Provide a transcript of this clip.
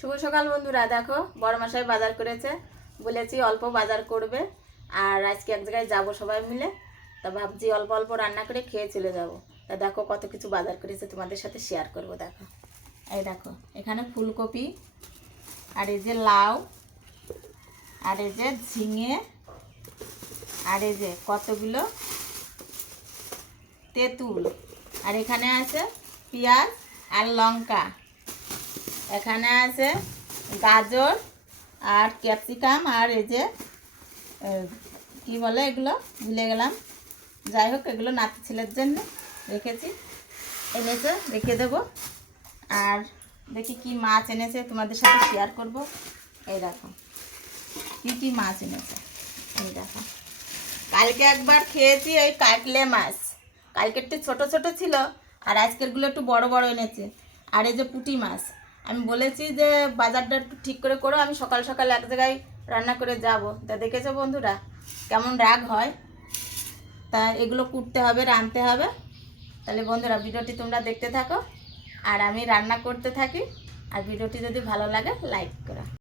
শুভ সকাল বন্ধুরা। দেখো বড় মশাই বাজার করেছে, বলেছি অল্প বাজার করবে আর আজকে এক জায়গায় যাব সবাই মিলে। তা ভাবছি অল্প অল্প রান্না করে খেয়ে চলে যাব। তা দেখো কত কিছু বাজার করেছে, তোমাদের সাথে শেয়ার করব। দেখো এই দেখো এখানে ফুলকপি, আর এই যে লাউ, আর এই যে ঝিঙে, আর এই যে কতগুলো তেঁতুল, আর এখানে আছে পেঁয়াজ আর লঙ্কা, এখানে আছে গাজর আর ক্যাপসিকাম, আর এই যে কি বলে এগুলো ভুলে গেলাম। যাই হোক এগুলো নাতি ছেলের জন্য রেখেছি, এনেছে রেখে দেবো। আর দেখি কি মাছ এনেছে তোমাদের সাথে শেয়ার করব। এই দেখো কি মাছ এনেছে। এই দেখো কালকে একবার খেয়েছি ওই কাটলে মাছ, কালকেরটি ছোট ছোট ছিল আর আজকেরগুলো একটু বড় বড় এনেছে। আর এই যে পুঁটি মাছ, আমি বলেছি যে বাজারটা একটু ঠিক করে করো, আমি সকাল সকাল এক জায়গায় রান্না করে যাব। তা দেখেছো বন্ধুরা কেমন রাগ হয়। তা এগুলো কুটতে হবে, রাঁধতে হবে। তাহলে বন্ধুরা ভিডিওটি তোমরা দেখতে থাকো আর আমি রান্না করতে থাকি। আর ভিডিওটি যদি ভালো লাগে লাইক করো।